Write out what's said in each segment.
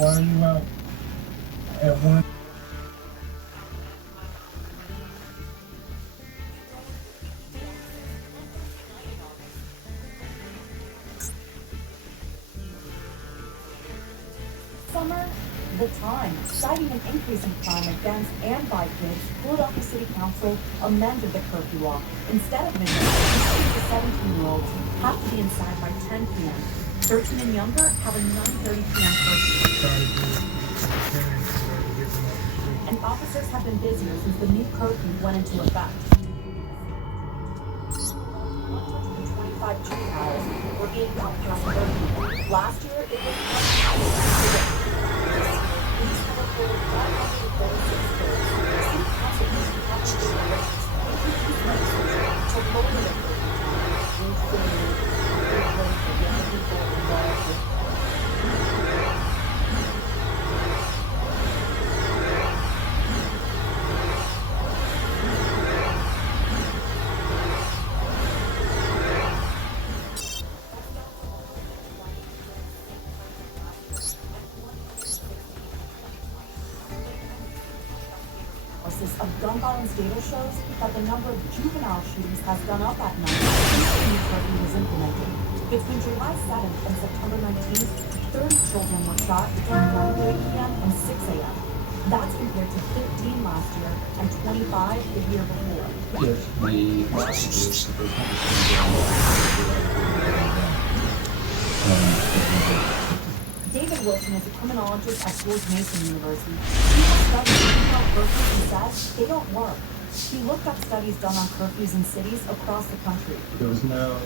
Why are you out at 1? Summer, the time, citing an increase in crime against and by kids, Philadelphia City Council amended the curfew law. Instead of midnight, 16 to 17-year-olds have to be inside by 10 p.m. 13 and younger have a 9:30 p.m. curfew. And officers have been busier since the new curfew went into effect. 125 juveniles were being held past curfew. Last year, it was 100. These have reported 546 kills. City Council used to have to do the rates to lower the curfew. We've seen big rates of young people involved with of gun violence data shows that the number of juvenile shootings has gone up at night since the new curfew was implemented. Between July 7th and September 19th, 30 children were shot between 9:30 p.m. and 6 a.m. That's compared to 15 last year and 25 the year before. If the messages that there's David Wilson is a criminologist at George Mason University. He has studied juvenile curfews and says they don't work. He looked up studies done on curfews in cities across the country. There was no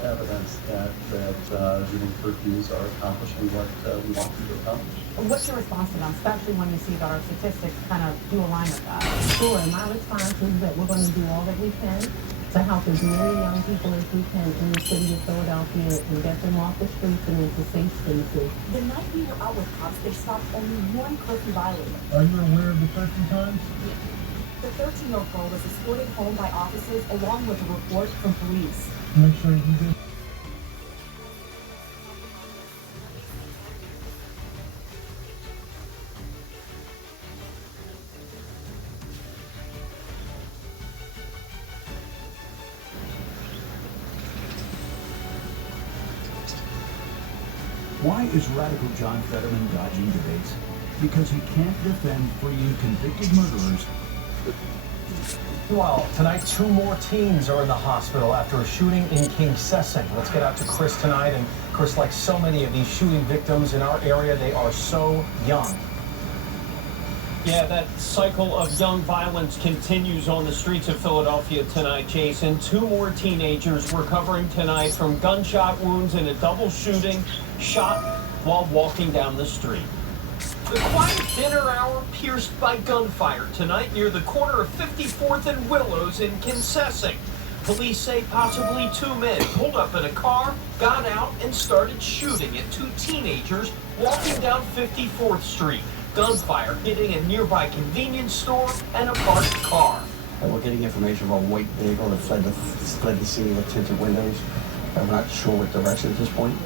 evidence that juvenile curfews are accomplishing what we want them to accomplish. What's your response to them, especially when you see that our statistics kind of do align with that? Sure, my response is that we're going to do all that we can to help as many young people as we can in the city of Philadelphia and get them off the streets and into safe spaces. The night we were out with cops, they stopped only one curfew violator. Are you aware of the curfew times? The 13-year-old girl was escorted home by officers along with a report from police. Make sure you do. Why is Radical John Fetterman dodging debates? Because he can't defend freeing convicted murderers. Well, tonight 2 more teens are in the hospital after a shooting in Kingsessing. Let's get out to Chris tonight. And Chris, like so many of these shooting victims in our area, they are so young. Yeah, that cycle of young violence continues on the streets of Philadelphia tonight, Jason. 2 more teenagers recovering tonight from gunshot wounds in a double shooting, shot while walking down the street. The quiet dinner hour pierced by gunfire tonight near the corner of 54th and Willows in Kinsessing. Police say possibly 2 men pulled up in a car, got out, and started shooting at 2 teenagers walking down 54th Street. Gunfire hitting a nearby convenience store and a parked car. We're getting information about a white vehicle that fled the scene with tinted windows. I'm not sure what direction at this point.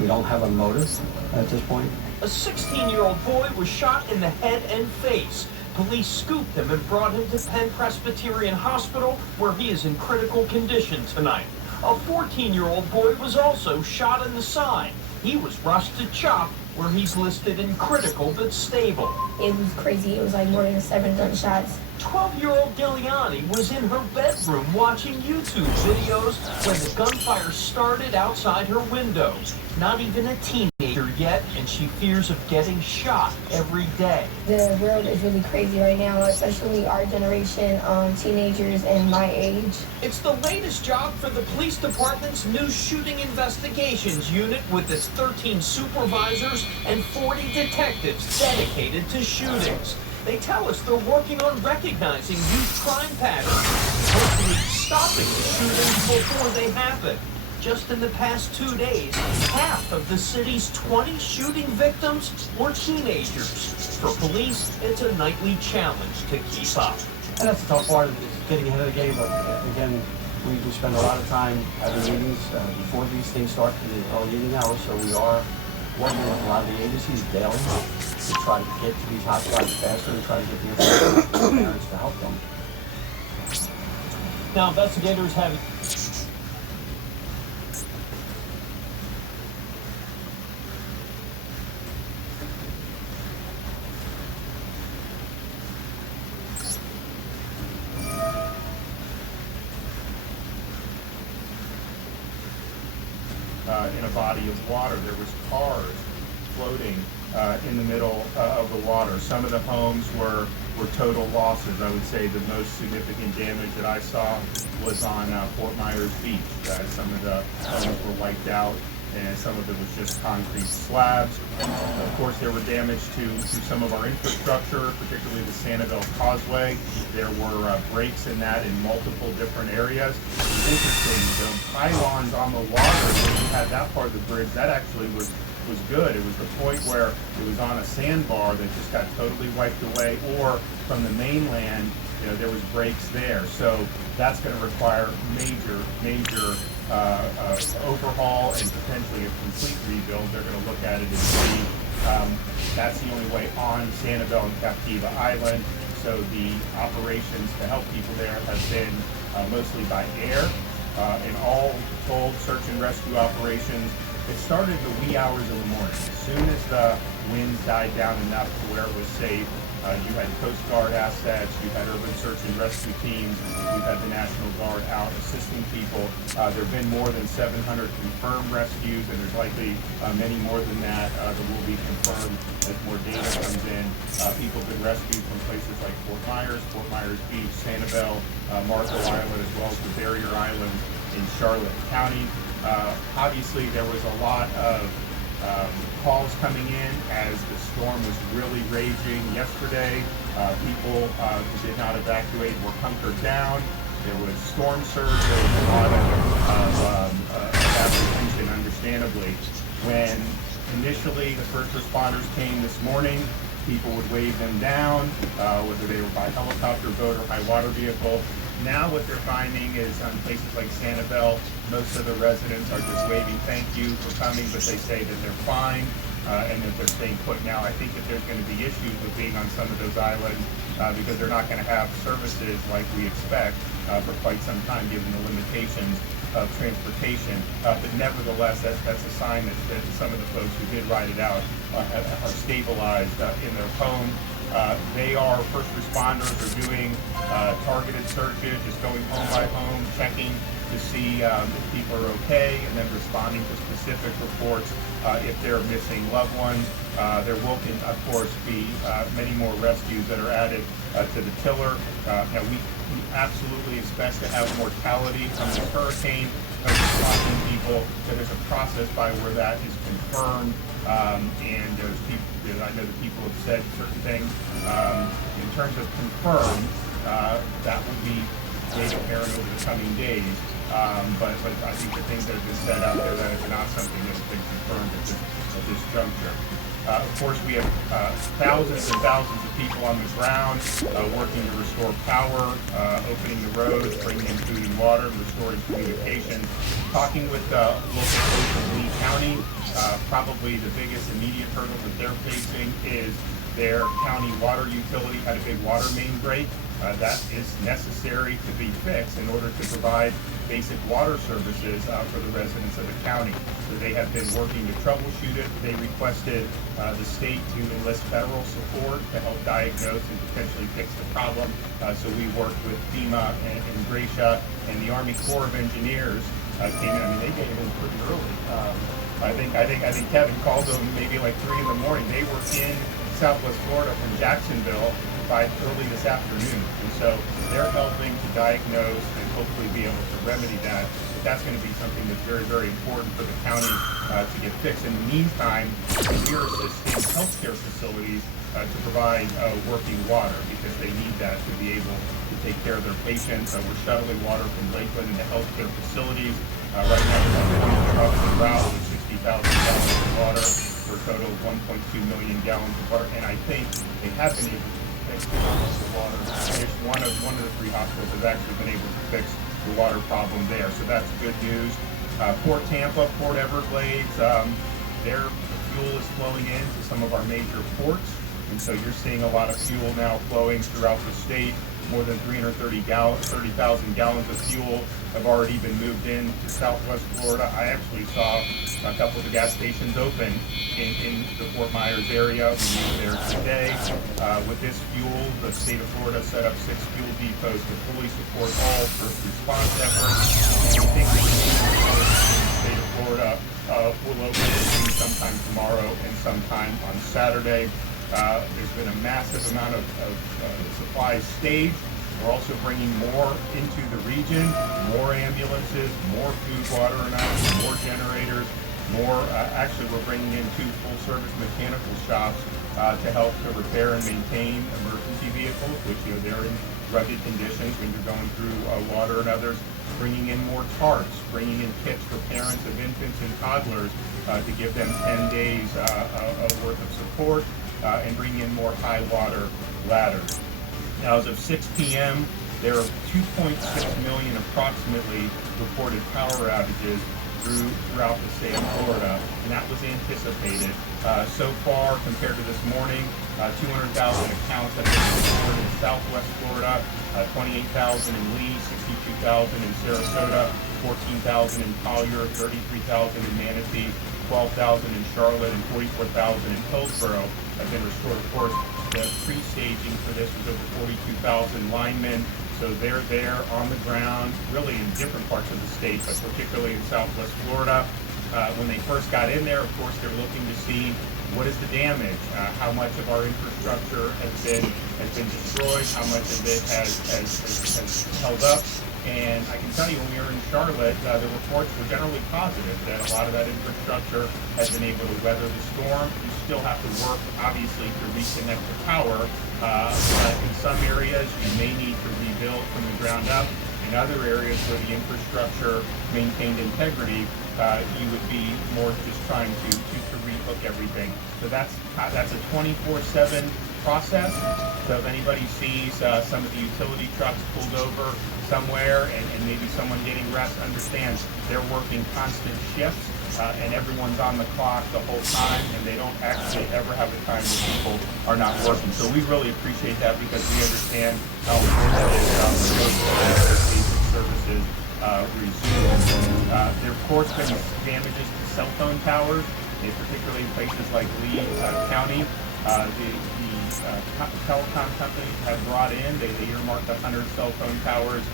We don't have a motive at this point. A 16-year-old boy was shot in the head and face. Police scooped him and brought him to Penn Presbyterian Hospital, where he is in critical condition tonight. A 14-year-old boy was also shot in the side. He was rushed to CHOP, where he's listed in critical but stable. It was crazy. It was like more than 7 gunshots. 12-year-old Giuliani was in her bedroom watching YouTube videos when the gunfire started outside her window. Not even a teenager yet, and she fears of getting shot every day. The world is really crazy right now, especially our generation, teenagers and my age. It's the latest job for the police department's new shooting investigations unit with its 13 supervisors and 40 detectives dedicated to shootings. They tell us they're working on recognizing youth crime patterns, hopefully stopping the shootings before they happen. Just in the past 2 days, half of the city's 20 shooting victims were teenagers. For police, it's a nightly challenge to keep up. And that's the tough part, is getting ahead of the game. But again, we spend a lot of time having meetings before these things start in the early evening hours, so we are working with a lot of the agencies daily to try to get to these hotspots faster and try to get the information to parents to help them. Now, investigators have in a body of water. There was cars floating in the middle of the water. Some of the homes were total losses. I would say the most significant damage that I saw was on Fort Myers Beach. Some of the homes were wiped out, and some of it was just concrete slabs. Of course, there were damage to some of our infrastructure, particularly the Sanibel Causeway. There were breaks in that in multiple different areas. It was interesting, the pylons on the water, when you had that part of the bridge, that actually was good. It was the point where it was on a sandbar that just got totally wiped away, or from the mainland, there was breaks there. So that's going to require major overhaul and potentially a complete rebuild. They're going to look at it and see that's the only way on Sanibel and Captiva Island. So the operations to help people there have been mostly by air. In all told, search and rescue operations, it started in the wee hours of the morning. As soon as the winds died down enough to where it was safe, you had Coast Guard assets, you had urban search and rescue teams, you had the National Guard out assisting people. There have been more than 700 confirmed rescues, and there's likely many more than that that will be confirmed as more data comes in. People have been rescued from places like Fort Myers Beach, Sanibel, Marco Island, as well as the Barrier Islands in Charlotte County. Obviously, there was a lot of calls coming in as the storm was really raging yesterday. People who did not evacuate were hunkered down. There was storm surge. There was a lot of apprehension, understandably. When initially the first responders came this morning, people would wave them down, whether they were by helicopter, boat, or high water vehicle. Now what they're finding is on places like Sanibel, most of the residents are just waving thank you for coming, but they say that they're fine and that they're staying put. Now, I think that there's going to be issues with being on some of those islands because they're not going to have services like we expect for quite some time, given the limitations of transportation. But nevertheless, that's a sign that some of the folks who did ride it out are stabilized in their home. They are first responders are doing targeted searches, just going home by home, checking to see if people are okay, and then responding to specific reports if they're missing loved ones. There will, of course, be many more rescues that are added to the tiller. Now we absolutely expect to have mortality from the hurricane. Talking to people, so there's a process by where that is confirmed, and there's people. I know that people have said certain things. In terms of confirmed, that will be made apparent over the coming days. But I think the things that have been said out there, that is not something that has been confirmed at this juncture. Of course, we have thousands and thousands of people on the ground working to restore power, opening the roads, bringing in food and water, restoring communication. Talking with local folks in Lee County, probably the biggest immediate hurdle that they're facing is their county water utility had a big water main break. That is necessary to be fixed in order to provide basic water services for the residents of the county. So they have been working to troubleshoot it. They requested the state to enlist federal support to help diagnose and potentially fix the problem. So we worked with FEMA and Gracia, and the Army Corps of Engineers came in. I mean, they came in pretty early. I think Kevin called them maybe like 3 in the morning. They were in Southwest Florida from Jacksonville by early this afternoon. And so they're helping to diagnose and hopefully be able to remedy that. But that's going to be something that's very, very important for the county to get fixed. In the meantime, we're assisting healthcare facilities to provide working water because they need that to be able to take care of their patients. We're shuttling water from Lakeland into healthcare facilities. Right now, we're on 20 trucks en route with 60,000 gallons of water for a total of 1.2 million gallons of water. And I think they have been able to fix the water. One of the 3 hospitals has actually been able to fix the water problem there. So that's good news. Port Tampa, Port Everglades, they're fuel is flowing into some of our major ports. And so you're seeing a lot of fuel now flowing throughout the state. More than 30,000 gallons of fuel have already been moved in to Southwest Florida. I actually saw a couple of the gas stations open in the Fort Myers area. We were there today. With this fuel, the state of Florida set up 6 fuel depots to fully support all first response efforts. We think that the state of Florida will open between sometime tomorrow and sometime on Saturday. There's been a massive amount of supplies staged. We're also bringing more into the region, more ambulances, more food, water, and ice, more generators, more, actually we're bringing in 2 full-service mechanical shops to help to repair and maintain emergency vehicles, which, they're in rugged conditions when you're going through water and others. Bringing in more tarps, bringing in kits for parents of infants and toddlers to give them 10 days worth of support, and bringing in more high water ladders. Now, as of 6 p.m., there are 2.6 million approximately reported power outages throughout the state of Florida, and that was anticipated. So far, compared to this morning, 200,000 accounts have been reported in Southwest Florida, 28,000 in Lee, 62,000 in Sarasota, 14,000 in Collier, 33,000 in Manatee, 12,000 in Charlotte, and 44,000 in Hillsborough have been restored. Of course, the pre-staging for this was over 42,000 linemen, so they're there on the ground, really in different parts of the state, but particularly in Southwest Florida. When they first got in there, of course, they're looking to see what is the damage, how much of our infrastructure has been destroyed, how much of it has held up. And I can tell you, when we were in Charlotte, the reports were generally positive that a lot of that infrastructure has been able to weather the storm. You still have to work, obviously, to reconnect the power. But in some areas, you may need to rebuild from the ground up. In other areas where the infrastructure maintained integrity, you would be more just trying to rehook everything. So that's a 24/7 process. So if anybody sees some of the utility trucks pulled over somewhere and maybe someone getting rest, understands they're working constant shifts and everyone's on the clock the whole time, and they don't actually ever have a time when people are not working. So we really appreciate that because we understand how important that is for those basic services resume. There of course been damages to cell phone towers, particularly in places like Lee County. The telecom companies have brought in, they earmarked 100 cell phone towers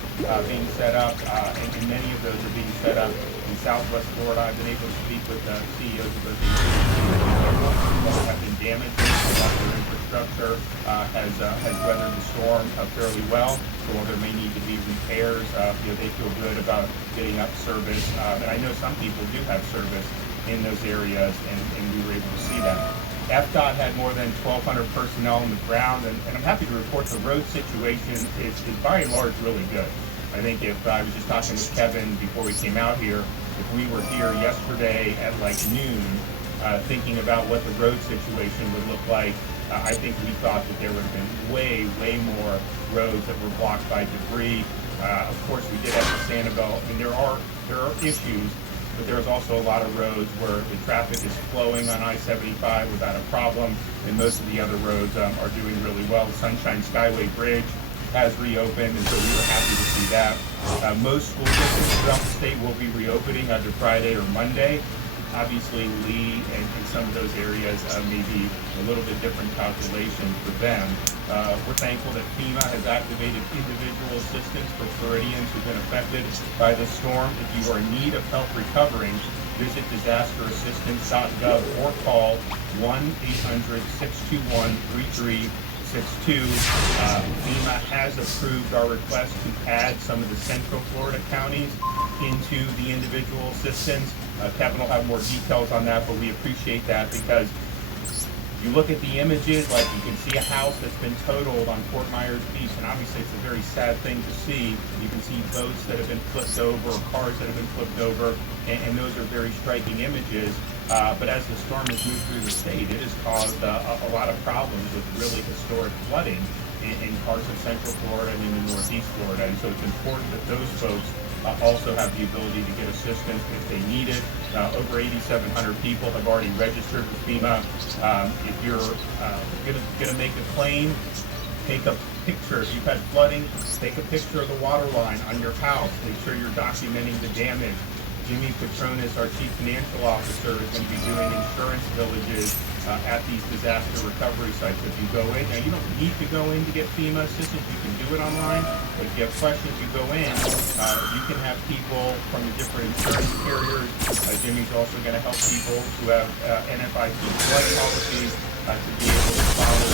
being set up, and many of those are being set up in Southwest Florida. I've been able to speak with CEOs of those that have been damaged. Their infrastructure has weathered the storm fairly well. So while there may need to be repairs, they feel good about getting up service. And I know some people do have service in those areas, and we were able to see that. FDOT had more than 1,200 personnel on the ground, and I'm happy to report the road situation is by and large really good. I think if I was just talking with Kevin before we came out here, if we were here yesterday at like noon, thinking about what the road situation would look like, I think we thought that there would have been way more roads that were blocked by debris. Of course, we did have the Sanibel. I mean, there are issues, but there's also a lot of roads where the traffic is flowing on I-75 without a problem, and most of the other roads are doing really well. The Sunshine Skyway Bridge has reopened, and so we were happy to see that. Most school districts throughout the state will be reopening either Friday or Monday. Obviously, Lee and some of those areas may be a little bit different calculation for them. We're thankful that FEMA has activated individual assistance for Floridians who've been affected by the storm. If you are in need of help recovering, visit disasterassistance.gov or call 1-800-621-3362. FEMA has approved our request to add some of the Central Florida counties into the individual assistance. Kevin will have more details on that, but we appreciate that because you look at the images, like you can see a house that's been totaled on Fort Myers Beach, and obviously it's a very sad thing to see. You can see boats that have been flipped over, or cars that have been flipped over, and those are very striking images. But as the storm has moved through the state, it has caused a lot of problems with really historic flooding in parts of Central Florida and into Northeast Florida. And so it's important that those folks also have the ability to get assistance if they need it. Over 8,700 people have already registered with FEMA. If you're going to make a claim, take a picture. If you've had flooding, take a picture of the water line on your house. Make sure you're documenting the damage. Jimmy Petronis, our Chief Financial Officer, is going to be doing insurance villages at these disaster recovery sites. If you go in, now you don't need to go in to get FEMA assistance. You can do it online. But if you have questions, you go in. You can have people from the different insurance carriers. Jimmy's also going to help people who have NFIP flood policies to be able to follow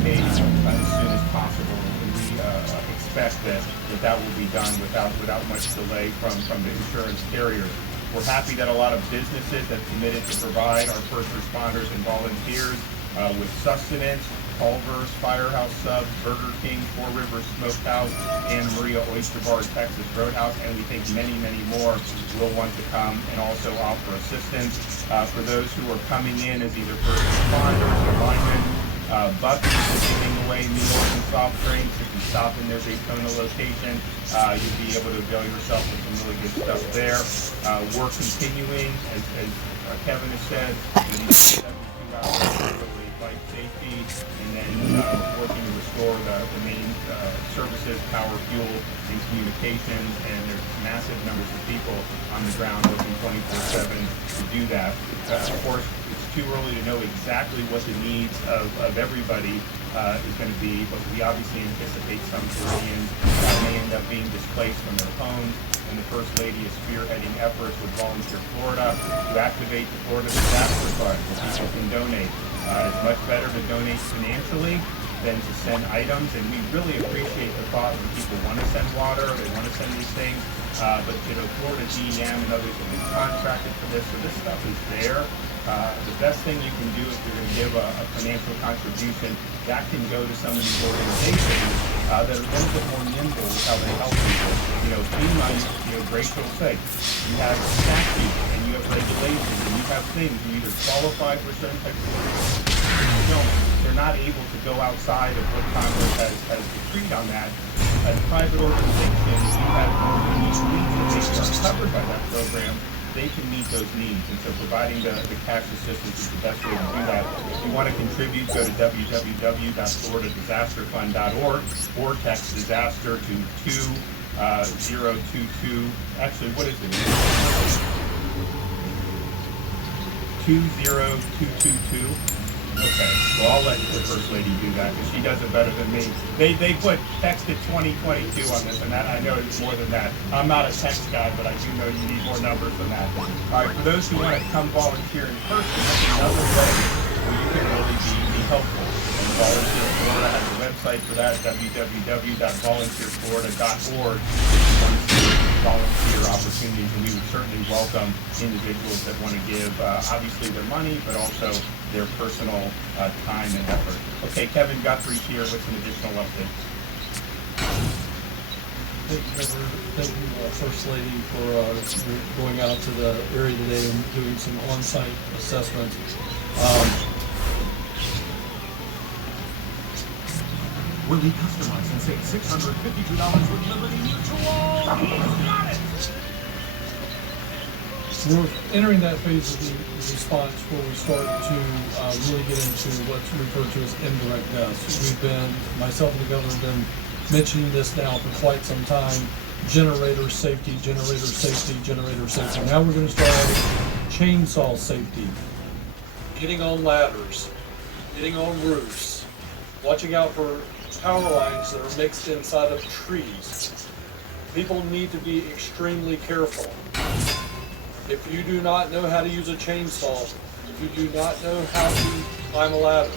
claims as soon as possible. We expect that will be done without much delay from the insurance carriers. We're happy that a lot of businesses have committed to provide our first responders and volunteers with sustenance. Culver's, Firehouse Subs, Burger King, Four Rivers Smokehouse, and Maria Oyster Bar, Texas Roadhouse, and we think many, many more will want to come and also offer assistance. For those who are coming in as either first responders or linemen, Bucky's is giving away meals and soft drinks. If you stop in their Daytona location, you'll be able to avail yourself with some really good stuff there. We're continuing, as Kevin has said, in these 72 hours with life safety, and then working to restore the main services, power, fuel, and communications. And there's massive numbers of people on the ground working 24/7 to do that. Of course, too early to know exactly what the needs of everybody is going to be, but we obviously anticipate some Floridians may end up being displaced from their homes, and the First Lady is spearheading efforts with Volunteer Florida to activate the Florida Disaster Fund, where people can donate. It's much better to donate financially than to send items, and we really appreciate the thought when people want to send water, they want to send these things, but Florida DEM and others have been contracted for this, so this stuff is there. The best thing you can do if you're going to give a financial contribution, that can go to some of these organizations that are a little bit more nimble with how they help people. FEMA, Rachel will say, you have statutes and you have regulations and you have things. You either qualify for certain types of organizations or you don't. They're not able to go outside of what Congress has decreed on that. As private organizations, you have needs that are covered by that program. They can meet those needs, and so providing the cash assistance is the best way to do that. If you want to contribute, go to www.floridadisasterfund.org or text disaster to 2022. Actually, what is it? 20222. Okay, well, I'll let the First Lady do that because she does it better than me. They put text at 2022 on this, and that I know it's more than that. I'm not a text guy, but I do know you need more numbers than that. All right, for those who want to come volunteer in person, that's another way where you can really be helpful. And Volunteer Florida has a website for that, www.volunteerflorida.org. If you want to see volunteer opportunities, and we would certainly welcome individuals that want to give, obviously, their money, but also their personal time and effort. Okay, Kevin Guthrie's here with some additional updates. Thank you, First Lady, for going out to the area today and doing some on-site assessments. Willie customize and save $652 with Liberty Mutual. Got it! We're entering that phase of the response where we start to really get into what's referred to as indirect deaths. Myself and the governor have been mentioning this now for quite some time. Generator safety, generator safety, generator safety. Now we're going to start adding chainsaw safety. Getting on ladders, getting on roofs, watching out for power lines that are mixed inside of trees. People need to be extremely careful. If you do not know how to use a chainsaw, if you do not know how to climb a ladder,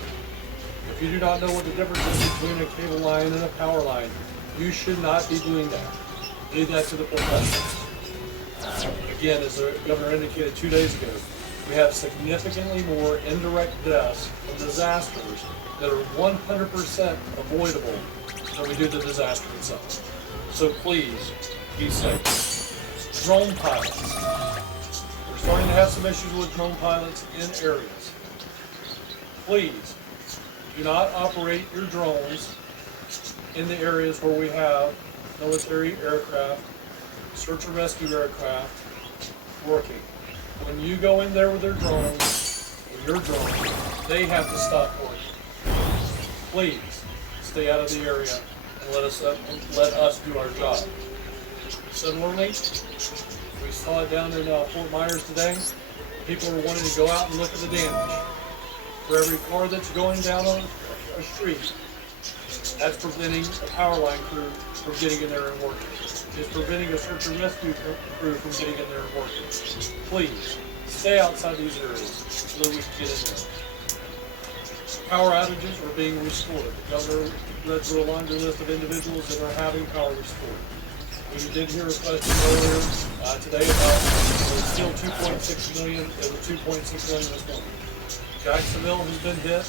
if you do not know what the difference is between a cable line and a power line, you should not be doing that. Leave that to the professionals. Again, as the governor indicated 2 days ago, we have significantly more indirect deaths from disasters that are 100% avoidable than we do the disaster itself. So please, be safe. Drone pilots. We're starting to have some issues with drone pilots in areas. Please, do not operate your drones in the areas where we have military aircraft search and rescue aircraft working. When you go in there with their drones, or your drone, they have to stop working. Please stay out of the area and let us do our job. Similarly, we saw it down in Fort Myers today. People are wanting to go out and look at the damage. For every car that's going down on a street, that's preventing a power line crew from getting in there and working. It's preventing a search and rescue crew from getting in there and working. Please, stay outside these areas so that we can get in there. Power outages are being restored. The governor read through a laundry list of individuals that are having power restored. We did hear a question earlier today about still 2.6 million. It was 2.6 million this morning. Jacksonville has been hit.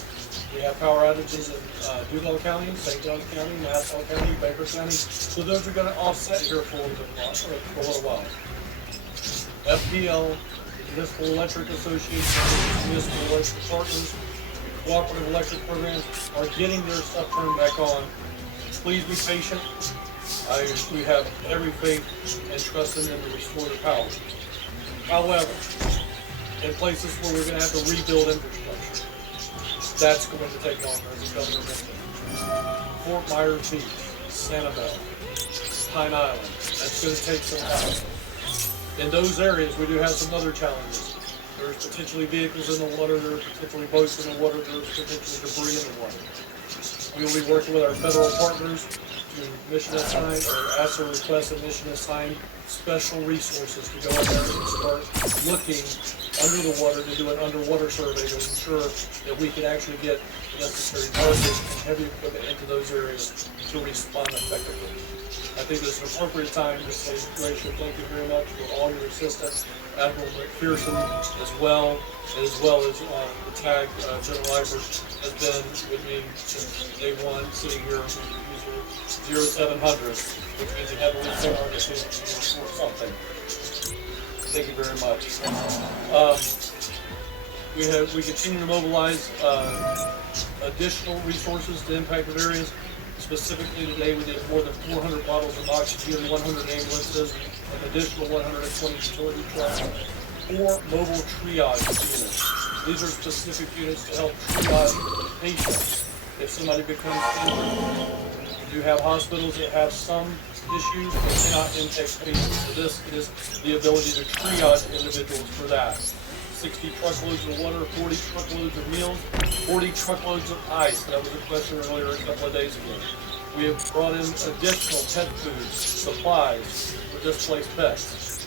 We have power outages in Duval County, St. Johns County, Nassau County, Baker County. So those are going to offset here for a little while. FPL, the Municipal Electric Association, Municipal Electric Partners, cooperative electric programs are getting their stuff turned back on. Please be patient. We have every faith and trust in them to restore the power. However, in places where we're going to have to rebuild infrastructure, that's going to take longer, as the governor mentioned. Fort Myers Beach, Sanibel, Pine Island, that's going to take some time. In those areas, we do have some other challenges. There's potentially vehicles in the water, there's potentially boats in the water, there's potentially debris in the water. We will be working with our federal partners to mission assign or ask or request a mission assign special resources to go in there and start looking under the water to do an underwater survey to ensure that we can actually get the necessary targets and heavy equipment into those areas to respond effectively. I think it's an appropriate time to say, Rachel, thank you very much for all your assistance. Admiral McPherson as well as the TAG General Eifert has been with me since day one, sitting here using 0700, which means he had to leave on or something. Thank you very much. We continue to mobilize additional resources to impacted areas. Specifically today, we did more than 400 bottles of oxygen, 100 ambulances, an additional 120 utility trucks, 4 mobile triage units. These are specific units to help triage patients if somebody becomes injured. We do have hospitals that have some issues but cannot intake patients. So this is the ability to triage individuals for that. 60 truckloads of water, 40 truckloads of meals, 40 truckloads of ice. That was a question earlier a couple of days ago. We have brought in additional pet food, supplies for displaced pets.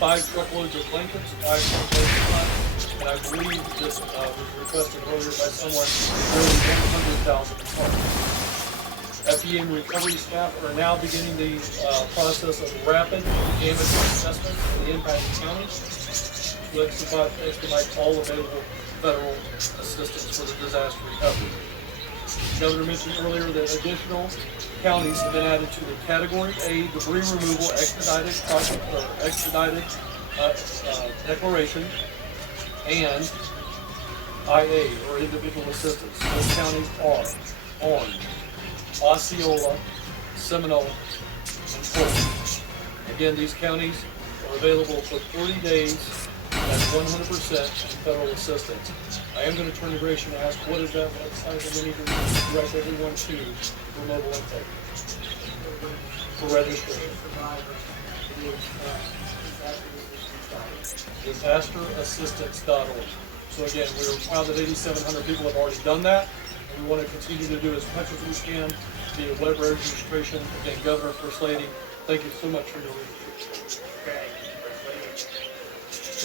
5 truckloads of blankets, 5 truckloads of plastic, and I believe this was requested earlier by someone, nearly 100,000 tons. FEA and recovery staff are now beginning the process of rapid damage assessment in the impacted counties to expedite all available federal assistance for the disaster recovery. The governor mentioned earlier that additional counties have been added to the Category A debris removal expedited declaration and IA, or individual assistance. Those counties are Orange, Osceola, Seminole, and Fulton. Again, these counties are available for 30 days at 100% federal assistance. I am going to turn to Gracia and ask, what is that website that we need to direct everyone to for mobile intake? For registration. DisasterAssistance.org. So again, we're proud that 8,700 people have already done that, and we want to continue to do as much as we can via web registration. Again, Governor, First Lady, thank you so much for your leadership.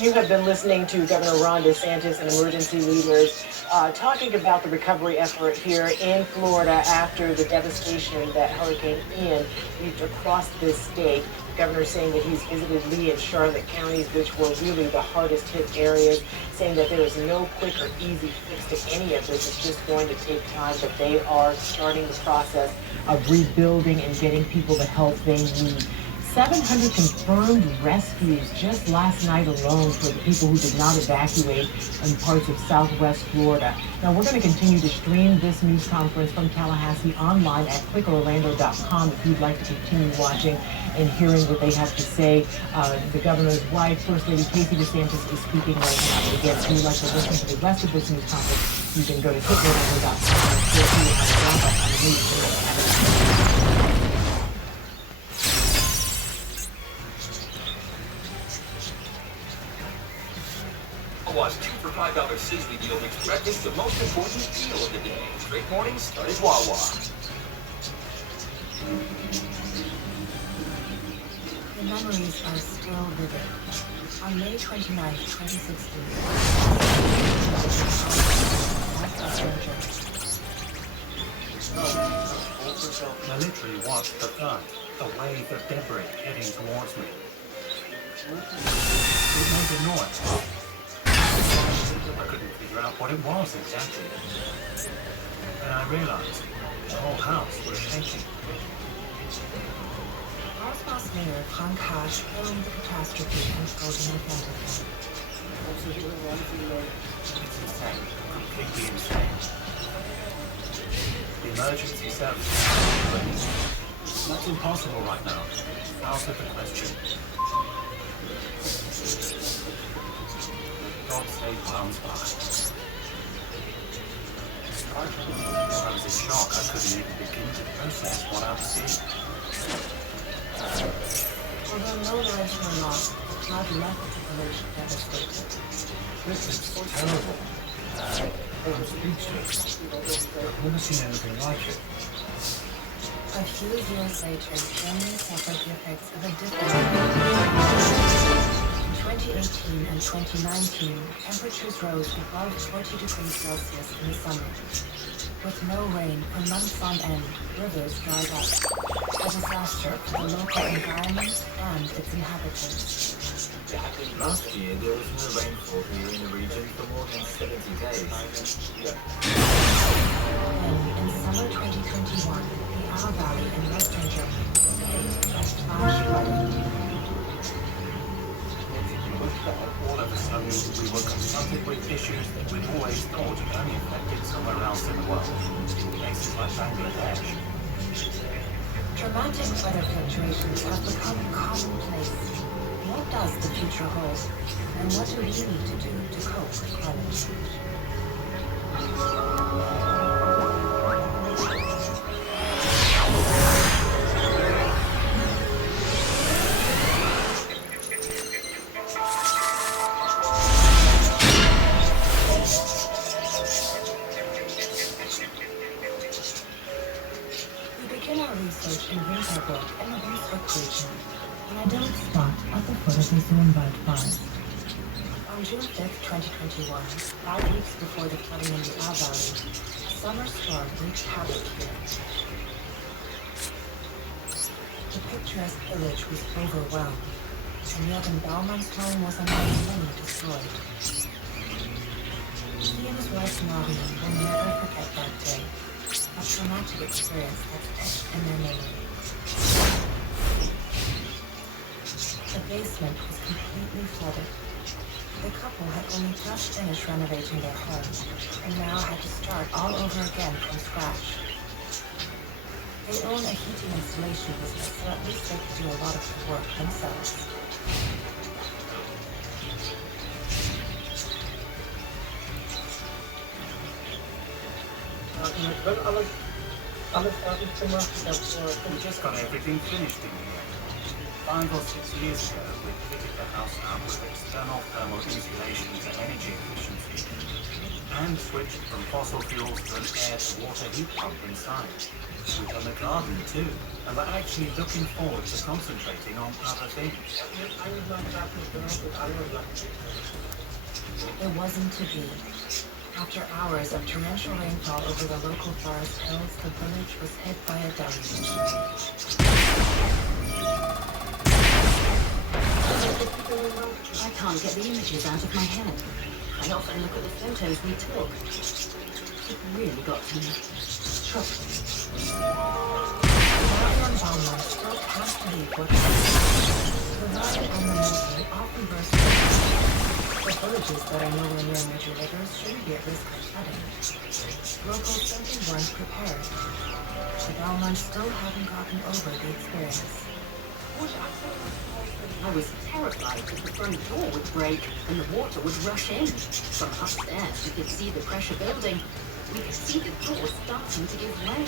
You have been listening to Governor Ron DeSantis and emergency leaders talking about the recovery effort here in Florida after the devastation that Hurricane Ian reached across this state. The governor saying that he's visited Lee and Charlotte counties, which were really the hardest hit areas, saying that there is no quick or easy fix to any of this. It's just going to take time, but they are starting the process of rebuilding and getting people the help they need. 700 confirmed rescues just last night alone for the people who did not evacuate in parts of southwest Florida. Now, we're going to continue to stream this news conference from Tallahassee online at quickorlando.com if you'd like to continue watching and hearing what they have to say. The governor's wife, First Lady Casey DeSantis, is speaking right now. Again, if you'd like to listen to the rest of this news conference, you can go to quickorlando.com and see how to wrap up on the news. Wawa's 2 for $5 Sizzling Deal makes breakfast the most important deal of the day. Great mornings start at Wawa. The memories are still vivid. On May 29, 2016, Military watched the thud, a wave of debris heading towards me. It made a noise. I couldn't figure out what it was exactly. Then I realized the whole house was shaking. Osmos Mayor Frank Hash filmed the catastrophe and spoke in front of him. It's insane, completely insane. The emergency services are ready. That's impossible right now. Out of the question. God save Palms Bar. I was in shock. I couldn't even begin to process what I was seeing. Although no lives were lost, the flood left the village devastated. This is terrible. I was speechless. I've never seen anything like it. A few years later, Germany suffered the effects of a different. In 2018 and 2019, temperatures rose above 40 degrees Celsius in the summer. With no rain for months on end, rivers dried up. A disaster for the local environment and its inhabitants. Last year, there was no rainfall here in the region for more than 70 days. Then, in summer 2021, the Our Valley in western Germany was hit by flash flooding. All of a sudden, we were confronted with issues that we'd always thought only affected somewhere else in the world. Places like Bangladesh. Dramatic weather fluctuations have become commonplace. What does the future hold? And what do we need to do to cope with climate change? In Winterberg in the Brunswick region, an idyllic spot at the foot of the Soonwald Falls. On June 5, 2021, 5 weeks before the flooding in the Our Valley, a summer storm wreaked havoc here. The picturesque village was overwhelmed, and Jürgen Baumann's home was among many destroyed. He and his wife Marion will never forget that day. A traumatic experience that's etched in their memory. The basement was completely flooded. The couple had only just finished renovating their home and now had to start all over again from scratch. They own a heating installation business, so at least they could do a lot of the work themselves. We just got everything finished in here. 5 or 6 years ago, we fitted the house up with external thermal insulation to energy efficiency and switched from fossil fuels to an air-to-water heat pump inside. We've done the garden too, and we're actually looking forward to concentrating on other things. It wasn't to be. After hours of torrential rainfall over the local forest hills, the village was hit by a deluge. I can't get the images out of my head. I often look at the photos we took. It really got to me. Marion Baumann still can't believe what happened. The valley and the mountain often burst. The villages that are nowhere near major rivers shouldn't be at risk of flooding. Locals simply weren't prepared. The Belmonts still haven't gotten over the experience. I was terrified that the front door would break and the water would rush in. From upstairs, we could see the pressure building. We could see the door starting to give way.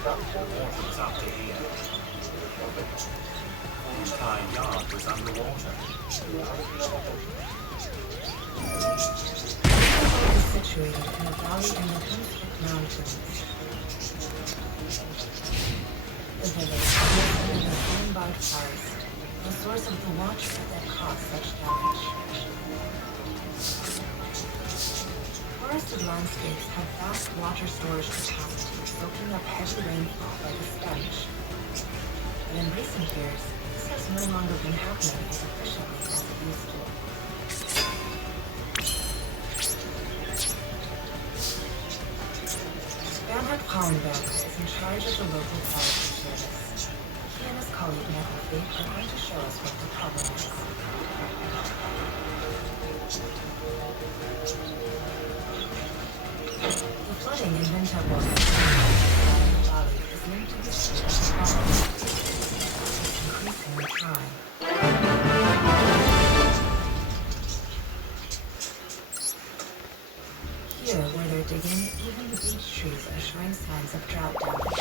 The water was up to here. The entire yard was underwater. It is situated in a valley in the Hunsrück Mountains. The village is in the Grünwald Forest, the source of the water that caused such damage. Forested landscapes have vast water storage capacity, soaking up heavy rainfall like a sponge. But in recent years, this has no longer been happening as efficiently as it used to. Bernhard Frauenberger is in charge of the local quality service. He and his colleague Nettlefleet are going to show us what the problem is. The flooding in Winterborg in the valley is linked to the state of the problem. It's increasingly dry. Here, where they're digging, even the beech trees are showing signs of drought damage.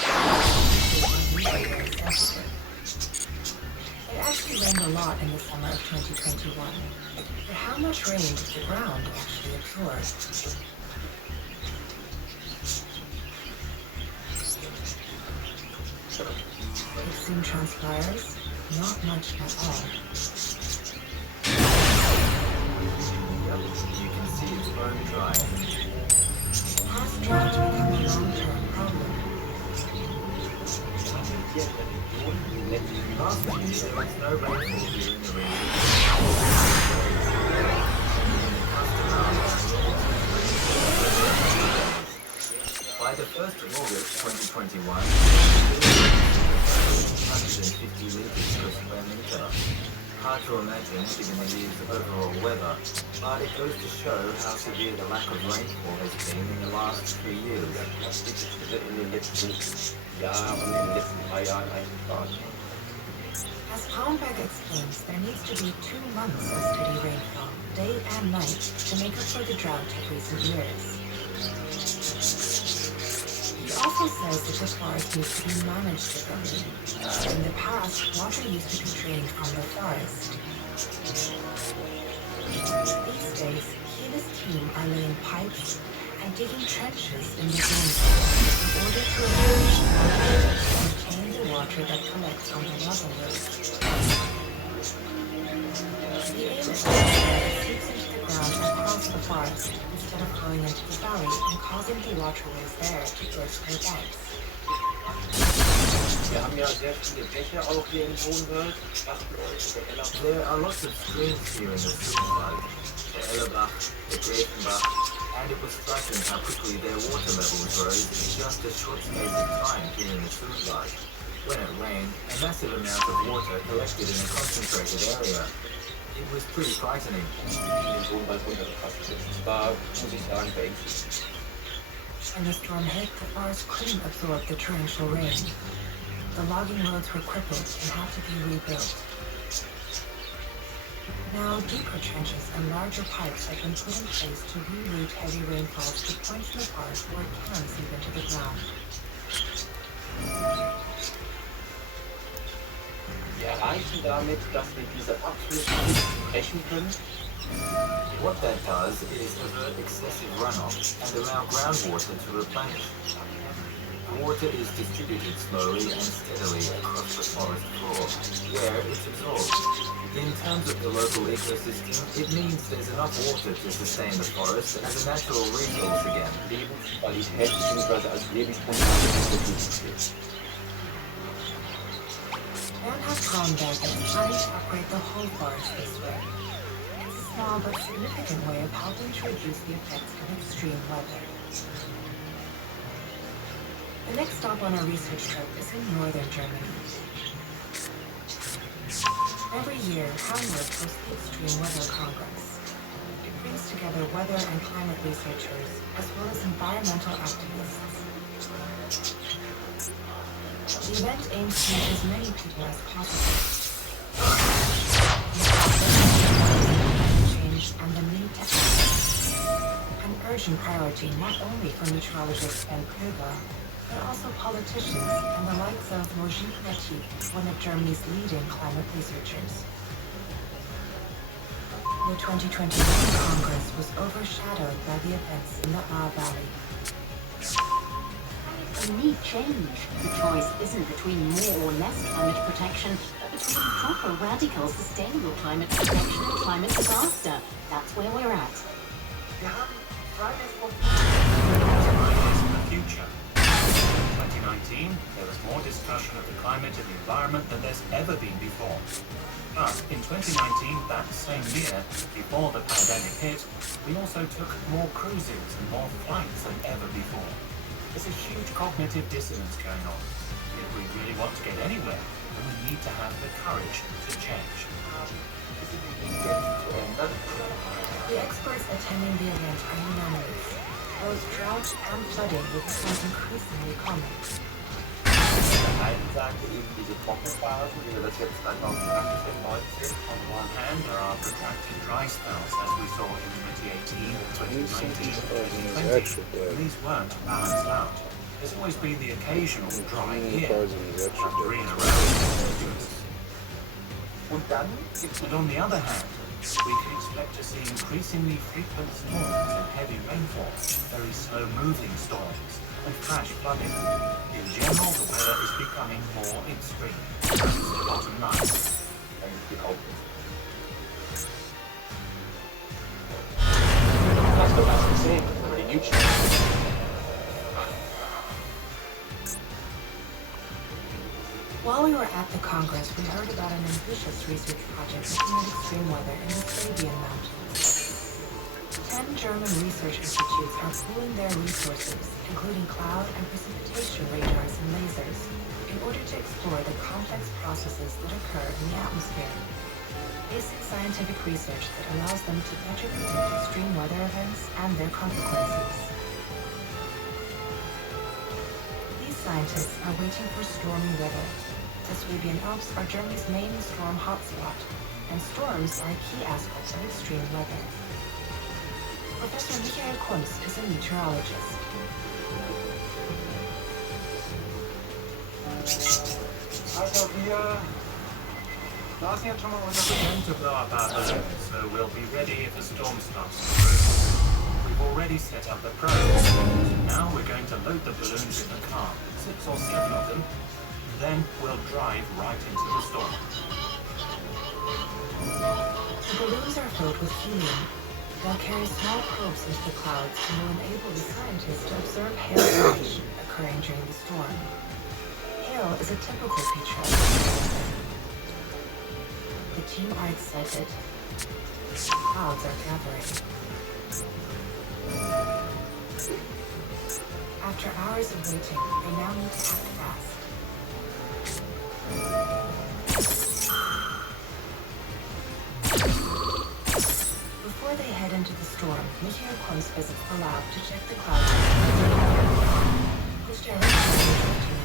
Very sensitive. It actually rained a lot in the summer of 2021. But how much rain did the ground actually absorb? It soon transpires, not much at all. You can see it's bone dry. Has drought become a long-term problem? Last week, there was no rainfall during the By the 1st of August 2021, 150 liters per square meter. Hard to imagine given the years of overall weather, but it goes to show how severe the lack of rainfall has been in the last 3 years. As Frauenberger explains, there needs to be 2 months of steady rainfall, day and night, to make up for the drought of recent years. He also says that the forest needs to be managed differently. In the past, water used to be drained from the forest. These days, he and his team are laying pipes and digging trenches in the rainfall in order to contain the water that collects on the level roads. The aim is to seeps into the ground across the forest instead of flowing into the valley and causing the waterways there to burst their banks. Wir haben ja sehr viele Bäche auch hier in Hohenwald. There are lots of streams here in the Sudenwald. The Ellerbach, the Gräfenbach, and it was striking how quickly their water levels rose in just a short space of time here in the Sudenwald. When it rained, a massive amount of water collected in a concentrated area. It was pretty frightening. When the storm hit, the forest couldn't absorb the torrential rain. The logging roads were crippled and had to be rebuilt. Now, deeper trenches and larger pipes have been put in place to reroute heavy rainfalls to points in the forest where it can seep into the ground. Wir erreichen damit, dass wir diese Abflüsse brechen können. What that does is avert excessive runoff and allow groundwater to replenish. Water is distributed slowly and steadily across the forest floor, where it's absorbed. In terms of the local ecosystem, it means there's enough water to sustain the forest as a natural resource again. Bernhard Frauenberger is planning to upgrade the whole forest this way. It's a small but significant way of helping to reduce the effects of extreme weather. The next stop on our research trip is in northern Germany. Every year, Hamburg hosts the Extreme Weather Congress. It brings together weather and climate researchers, as well as environmental activists. The event aims to meet as many people as possible. Change and the need to act. An urgent priority not only for meteorologists and Kröger, but also politicians and the likes of Mojib Netip, one of Germany's leading climate researchers. The 2021 Congress was overshadowed by the events in the Ahr Valley. We need change. The choice isn't between more or less climate protection, but between proper, radical, sustainable climate protection and climate disaster. That's where we're at. The future. In 2019, there was more discussion of the climate and the environment than there's ever been before. But in 2019, that same year, before the pandemic hit, we also took more cruises and more flights than ever before. There's a huge cognitive dissonance going on. If we really want to get anywhere, then we need to have the courage to change. The experts attending the event are unanimous. Both drought and flooding will become increasingly common. On one hand, there are protracted dry spells, as we saw in 2018, 2019, and 2020. These weren't balanced out. There's always been the occasional dry year. Three in a row. And on the other hand, we can expect to see increasingly frequent storms and heavy rainfall, very slow-moving storms, and flash flooding. In general, the weather is becoming more extreme. That's the bottom line. While we were at the Congress, we heard about an ambitious research project looking at extreme weather in the Swabian Mountains. 10 German research institutes are pooling their resources, including cloud and precipitation radars and lasers, in order to explore the complex processes that occur in the atmosphere. Basic scientific research that allows them to better predict extreme weather events and their consequences. These scientists are waiting for stormy weather. The Swabian Alps are Germany's main storm hotspot, and storms are a key aspect of extreme weather. Professor Michael Kunz is a meteorologist. We're going to blow up our balloon, so we'll be ready if a storm starts to brew. We've already set up the probes. Now we're going to load the balloons in the car, 6 or 7 of them. Then we'll drive right into the storm. The balloons are filled with helium. They'll carry small probes into the clouds and will enable the scientists to observe hail formation occurring during the storm. Hail is a typical feature of the weather. The team are excited. Clouds are gathering. After hours of waiting, they now need to act fast. Before they head into the storm, Michael Kunz visits the lab to check the clouds. His direction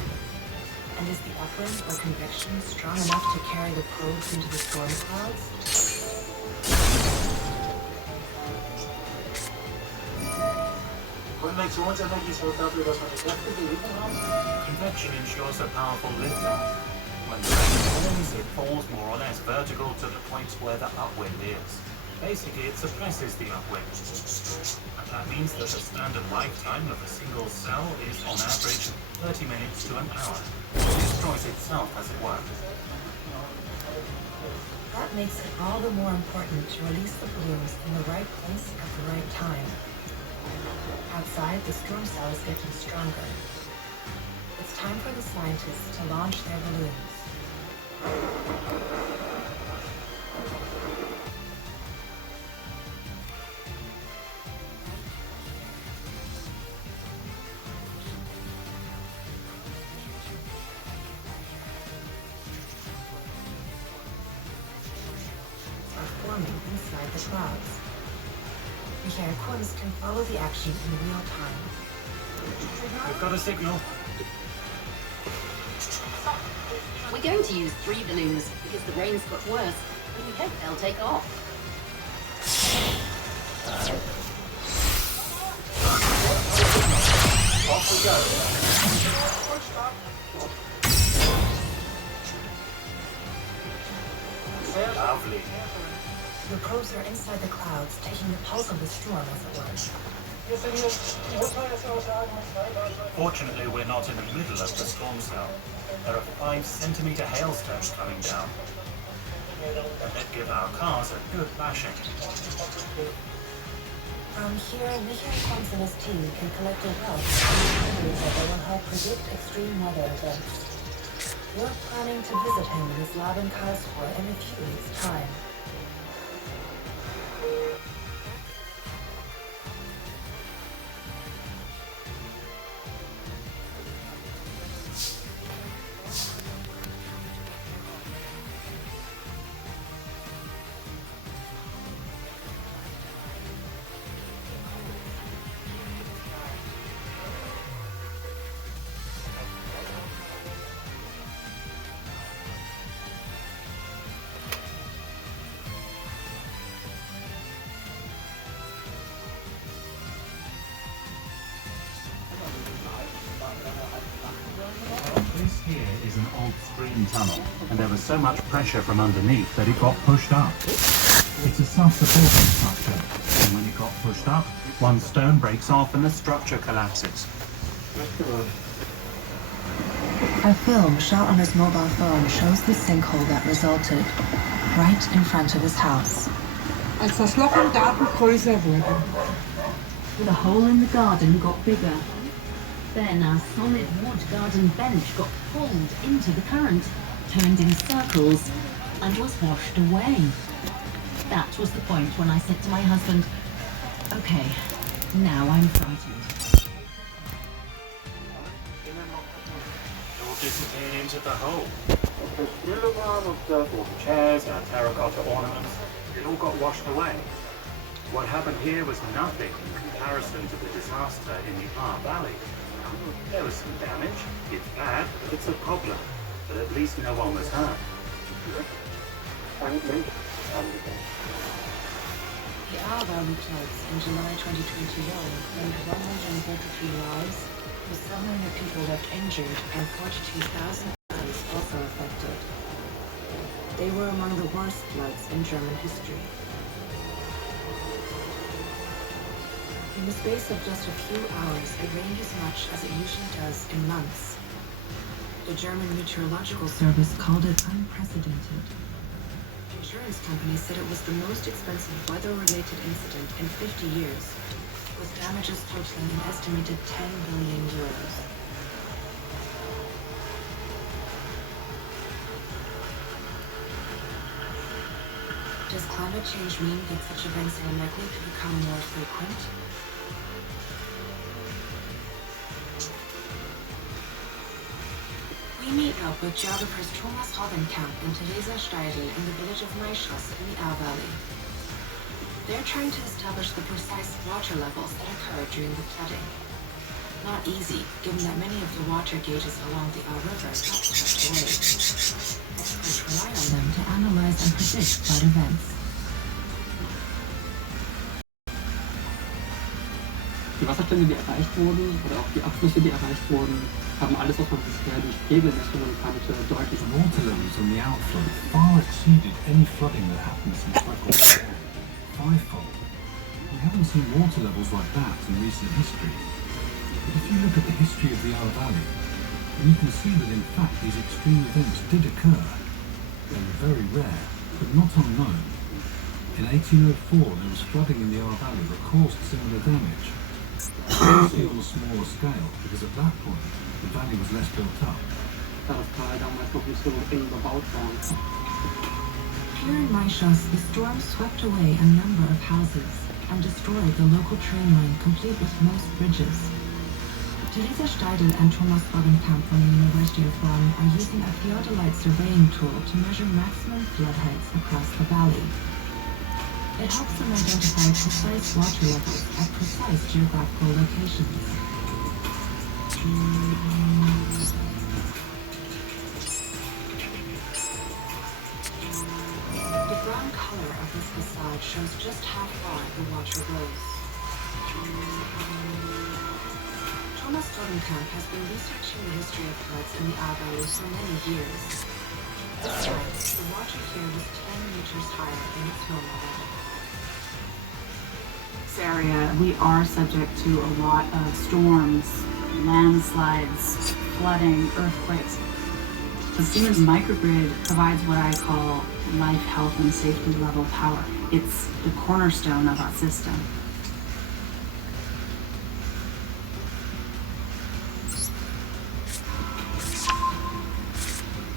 and is the upwind or convection strong enough to carry the probes into the storm clouds? Convection ensures a powerful lift-off. When the rain falls, it falls more or less vertical to the point where the upwind is. Basically, it suppresses the upwind. And that means that the standard lifetime of a single cell is, on average, 30 minutes to an hour. It destroys itself, as it were. That makes it all the more important to release the balloons in the right place at the right time. Outside, the storm cell is getting stronger. It's time for the scientists to launch their balloons. the clouds. Michael Kunz can follow the action in real time. We've got a signal. We're going to use 3 balloons because the rain's got worse, and we hope they'll take off. Off we go. Lovely. Your probes are inside the clouds, taking the pulse of the storm, as it were. Fortunately, we're not in the middle of the storm cell. There are 5-centimeter hailstones coming down. And they'd give our cars a good bashing. From here, Michael Kunz and his team can collect a wealth of memories that will help predict extreme weather events. We're planning to visit him in his lab in Karlsruhe in a few weeks' time. This here is an old stream tunnel, and there was so much pressure from underneath that it got pushed up. It's a self-supporting structure, and when it got pushed up, one stone breaks off and the structure collapses. A film shot on his mobile phone shows the sinkhole that resulted right in front of his house. Als das Loch im Garten größer wurde. The hole in the garden got bigger. Then our solid wood garden bench got pulled into the current, turned in circles, and was washed away. That was the point when I said to my husband, okay, now I'm frightened. It all disappeared into the hole. All the chairs, our terracotta ornaments, it all got washed away. What happened here was nothing in comparison to the disaster in the Our Valley. There was some damage. It's bad, but it's a problem. But at least no one was hurt. The Our Valley floods in July 2021 claimed 133 lives, with 700 people left injured and 42,000 lives also affected. They were among the worst floods in German history. In the space of just a few hours, it rained as much as it usually does in months. The German Meteorological Service called it unprecedented. Insurance companies said it was the most expensive weather-related incident in 50 years, with damages totaling an estimated 10 billion euros. Does climate change mean that such events are likely to become more frequent? We meet up with geographers Thomas Hovenkamp and Theresa Steidl in the village of Neischoss in the Our Valley. They're trying to establish the precise water levels that occurred during the flooding. Not easy, given that many of the water gauges along the Our River got swept away. Experts rely on them to analyze and predict flood events. Die Wasserstände, die erreicht wurden, oder auch die Abflüsse, die erreicht wurden, haben alles, was man bisher durch Pegelmessungen kannte, deutlich. The water levels on the outflow far exceeded any flooding that happened since records began. Fivefold. We haven't seen water levels like that in recent history. But if you look at the history of the Our Valley, you can see that in fact these extreme events did occur. They were very rare, but not unknown. In 1804 there was flooding in the Our Valley that caused similar damage. Obviously on a smaller scale, because at that point the valley was less built up. Da das Tal damals noch nicht so eng bebaut war. Here in Neischoss, the storm swept away a number of houses and destroyed the local train line, complete with most bridges. Theresa Steidl and Thomas Hovenkamp from the University of Bonn are using a theodolite surveying tool to measure maximum flood heights across the valley. It helps them identify precise water levels at precise geographical locations. The brown color of this facade shows just how far the water goes. Thomas Todenkamp has been researching the history of floods in the Ahr Valley for many years. This time, the water here was 10 meters higher than its normal level. This area, we are subject to a lot of storms, landslides, flooding, earthquakes. The Siemens microgrid provides what I call life, health, and safety level power. It's the cornerstone of our system.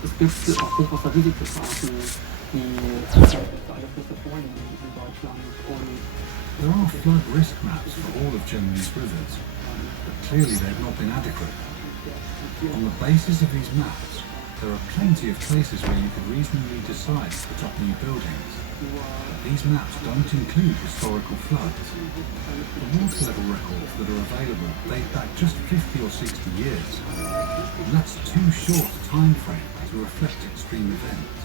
Es gibt auch Hochwasserrisikophasen, die alle Flüsse vorliegen in Deutschland. Und There are flood risk maps for all of Germany's rivers, but clearly they've not been adequate. On the basis of these maps, there are plenty of places where you could reasonably decide to put up new buildings. But these maps don't include historical floods. The water level records that are available date back just 50 or 60 years, and that's too short a time frame to reflect extreme events.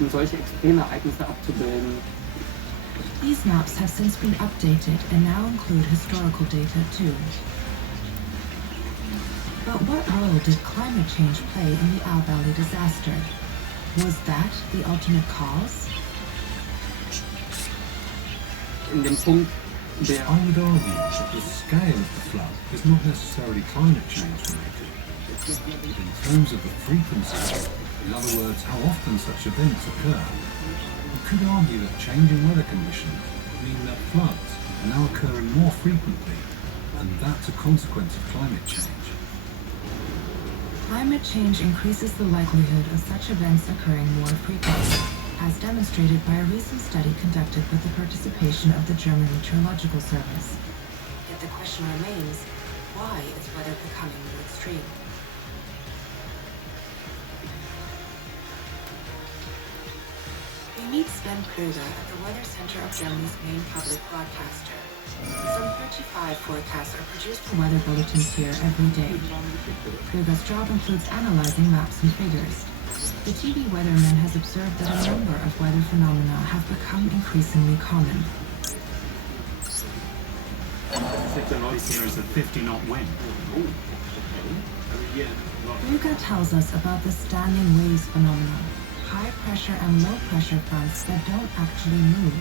um solche Extremereignisse abzubilden. These maps have since been updated and now include historical data too. But what role did climate change play in the Ahr Valley disaster? Was that the ultimate cause? In dem Punkt der I would argue that the scale of the flood is not necessarily climate change related. In terms of the frequency, in other words, how often such events occur, you could argue that changing weather conditions mean that floods are now occurring more frequently, and that's a consequence of climate change. Climate change increases the likelihood of such events occurring more frequently, as demonstrated by a recent study conducted with the participation of the German Meteorological Service. Yet the question remains, why is weather becoming more extreme? We meet Sven Krüger at the Weather Center of Germany's main public broadcaster. Some 35 forecasts are produced for weather bulletins here every day. Krüger's job includes analyzing maps and figures. The TV weatherman has observed that a number of weather phenomena have become increasingly common. This here is a 50-knot wind. Krüger tells us about the standing waves phenomenon, high pressure and low pressure fronts that don't actually move.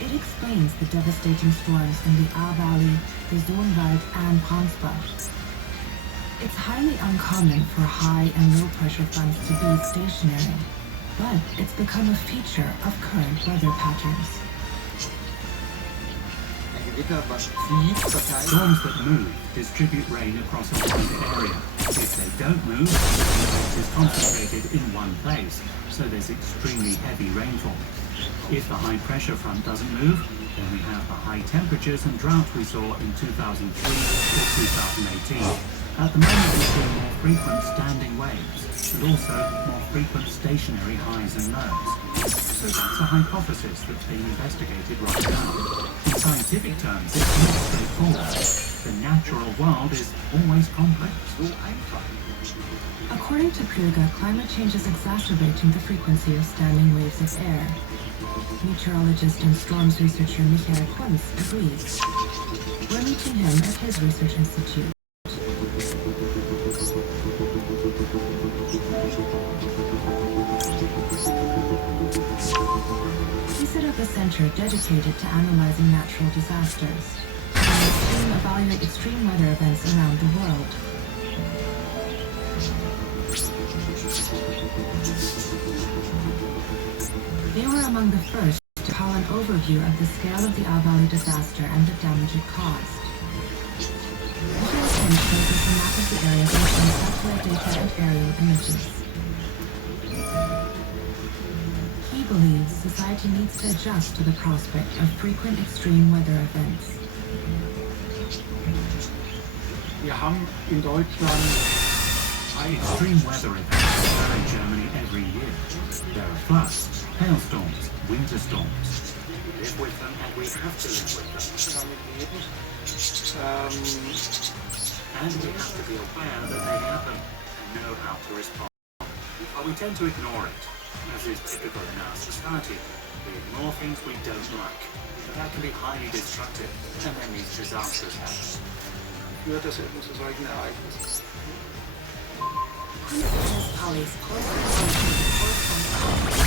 It explains the devastating storms in the Ahr Valley, the Soonwald, and Braunschweig. It's highly uncommon for high and low pressure fronts to be stationary, but it's become a feature of current weather patterns. Storms that move distribute rain across a wide area. If they don't move, it is concentrated in one place, so there's extremely heavy rainfall. If the high pressure front doesn't move, then we have the high temperatures and drought we saw in 2003 or 2018. At the moment we see more frequent standing waves, and also more frequent stationary highs and lows. So that's a hypothesis that's being investigated right now. In scientific terms, it's not straightforward. The natural world is always complex. According to Krüger, climate change is exacerbating the frequency of standing waves of air. Meteorologist and storms researcher Michael Kunz agrees. We're meeting him at his research institute. He set up a center dedicated to analyzing natural disasters and evaluate extreme weather events around the world. They were among the first to call an overview of the scale of the Ahr Valley disaster and the damage it caused. Michael Kunz shows us a map of the area based on satellite data and aerial images. He believes society needs to adjust to the prospect of frequent extreme weather events. Wir haben in Deutschland extreme weather events occur in Germany every year. There are floods, hailstorms, winter storms. We live with them and we have to live with them. And we have to be aware that they happen and know how to respond. But we tend to ignore it, as is typical in our society. We ignore things we don't like. But that can be highly destructive, and then these disasters happen. Führt das eben zu solchen Ereignissen. Climate Change Police correspondent